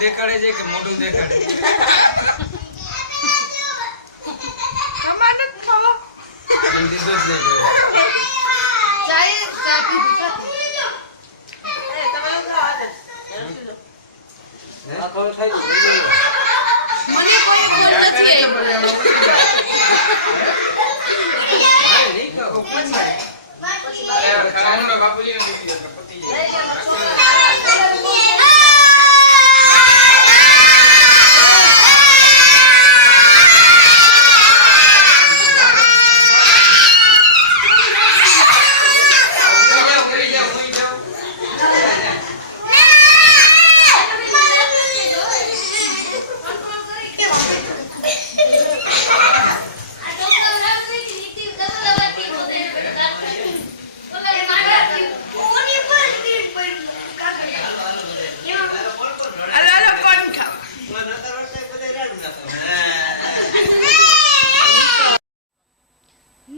દેખાડે છે કે મોઢું દેખાડે? કમાન જ ખાવા દીધો જ નહીં ગયો. ચા પીધી સાથે એ તમે લોકો ખાવા દે આ ખબર ખાઈ ગયું. મને કોઈ ફોન નથી ખાવાનું બાપુજી ને મૂકી દો પતી જાય.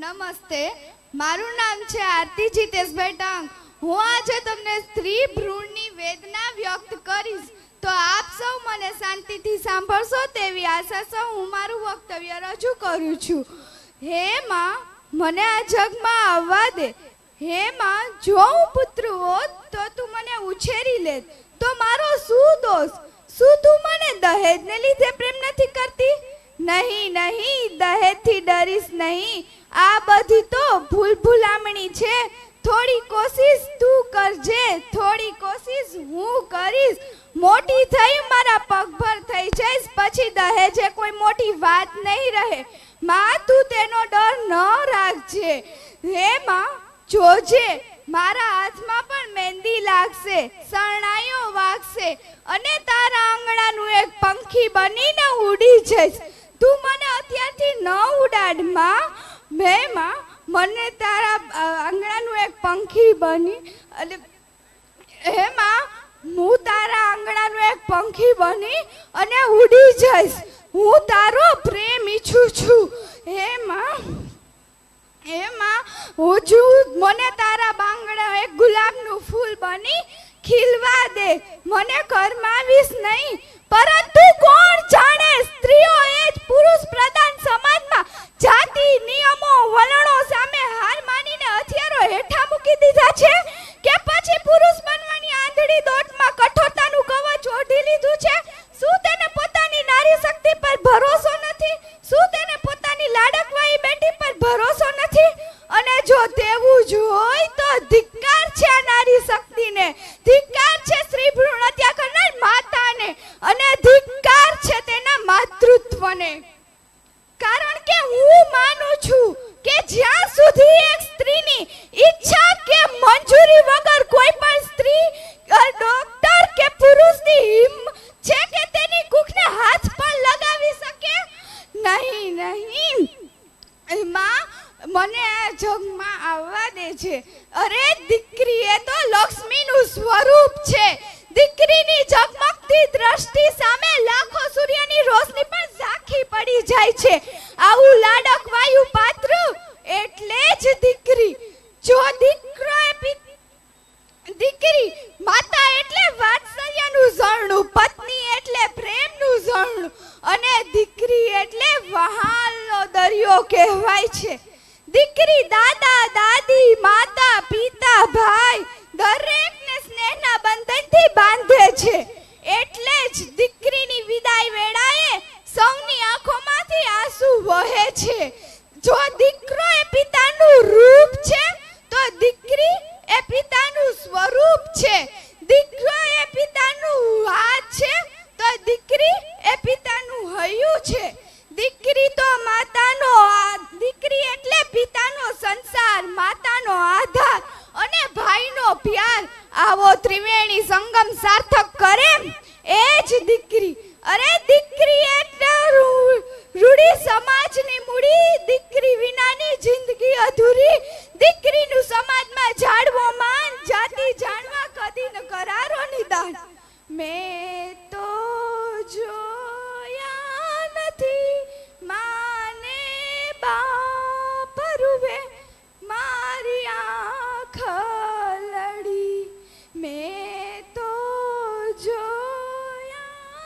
નમસ્તે, મારું નામ છે આરતી જીતેશભાઈ ડાંગ. હું આજે તમને સ્ત્રી ભ્રૂણની વેદના વ્યક્ત કરીશ, તો આપ સૌ મને શાંતિથી સાંભળશો તેવી આશા સૌ હું મારું વક્તવ્ય રજૂ કરું છું. હે માં, મને આ જગમાં આવવા દે. હે માં, જો હું પુત્ર હોત તો તું મને ઉછેરી લેત, તો મારો શું દોષ? શું તું મને દહેજને લીધે પ્રેમ નથી કરતી? નહીં નહીં, દહેજથી ડરીશ નહીં. આ બધી તો ભૂલામણી છે. થોડી કોશિશ તું કરજે, થોડી કોશિશ હું કરીશ. મોટી થઈ મારા પગભર થઈ જઈશ, પછી દહેજે કોઈ મોટી વાત નહીં રહે. માં, તું તેનો ડર ન રાખજે. હે માં, જોજે મારા હાથમાં પણ મહેંદી લાગશે, શરણાઈઓ વાગશે અને તારા આંગણાનું એક પંખી બનીને ઉડી જઈશ. તું મને અત્યારથી ન ઉડાડ માં. માં, મને તારા આંગણાનું એક પંખી બની અને હે માં, હું તારા આંગણાનું એક પંખી બની અને ઉડી જઈશ. હું તારો પ્રેમ ઈચ્છું છું. હે માં, મને તારા બાંગડા એક ગુલાબનું ફૂલ બની ખીલવા દે. મને કરમાવીશ નહીં, પરંતુ કોણ જાણે સ્ત્રીઓએ જ પુરુષ પ્રધાન સમાજમાં જાતિ નિયમો વલણો સામે હાર માનીને હથિયારો હેઠા મૂકી દીધા છે, કે પછી પુરુષ બનવાની આંધળી દોટમાં કઠોરતાનું કવચ ઓઢી લીધું છે. શું તેને પોતાની નારી શક્તિ પર ભરોસો નથી? શું તેને પોતાની લાડકવાઈ બેટી પર ભરોસો નથી? અને જો તેવું જ હોય તો ધિક્કાર છે આ નારી શક્તિને, ધિક્કાર છે સ્ત્રી ભ્રૂણ હત્યા કરનાર માતાને, અને ધિક્કાર છે તેના માતૃત્વને. કારણ કે હું માનું છું કે જ્યાં સુધી એક સ્ત્રીની ઈચ્છા કે મંજૂરી વગર કોઈ પણ સ્ત્રી ડોક્ટર કે પુરુષની હિંમત છે કે તેની કુખને હાથ પણ લગાવી શકે નહીં. માં, મને આ જગમાં આવવા દે છે. અરે દીકરી એ તો લક્ષ્મીનું સ્વરૂપ છે. દીકરીની ઝગમગતી દ્રષ્ટિ સામે લાખો સૂર્યની રોશની પણ ઝાંખી પડી જાય છે. આવું લાડક વાયુ પાત્ર એટલે જ દીકરી. જો દીકરી માતા એટલે વાત્સલ્યનું ઝરણું, પત્ની એટલે પ્રેમનું ઝરણું, અને દીકરી એટલે વહાલનો દરિયો કહેવાય છે. દીકરી દાદા દાદી માતા પિતા ભાઈ દરેકને સ્નેહના બંધનથી બાંધે છે. એટલે જ દીકરીની વિદાય વેળાએ સૌની આંખોમાંથી આંસુ વહે છે. જો દીકરો એ પિતાનું રૂપ છે તો દીકરી એ પિતાનું સ્વરૂપ છે. દીકરો એ પિતાનું હાથ છે તો દીકરી એ પિતાનું હૈયું છે. દીકરી તો દીકરી એટલે પિતાનો સંસાર, માતાનો આધાર અને ભાઈનો પ્યાર. આવો ત્રિવેણી સંગમ સાર્થક કરે એ જ દીકરી. અરે દીકરી એટલે રૂડી સમાજની મૂડી, દીકરી વિનાની જિંદગી અધૂરી. દીકરીનું સમાજમાં જાળવો માન, જાતિ જાણવા કદી ન કરારો નિદાન. મેં તો જોયા નથી માને બાપ રૂવે, મારી આંખ લડી. મેં તો જોયા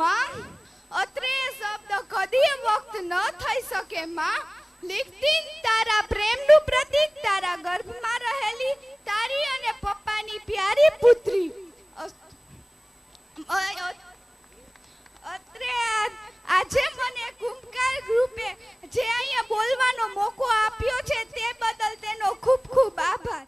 માં અત્રે એ શબ્દ કદી વ્યક્ત ન થઈ શકે માં. લીખતી તારા પ્રેમનું પ્રતીક, તારા ગર્ભમાં રહેલી તારી અને પપ્પાની પ્યારી પુત્રી. અત્રે આજે મને કુંભકાર ગ્રુપે જે અહીંયા બોલવાનો મોકો આપ્યો છે તે બદલ તેનો ખૂબ ખૂબ આભાર.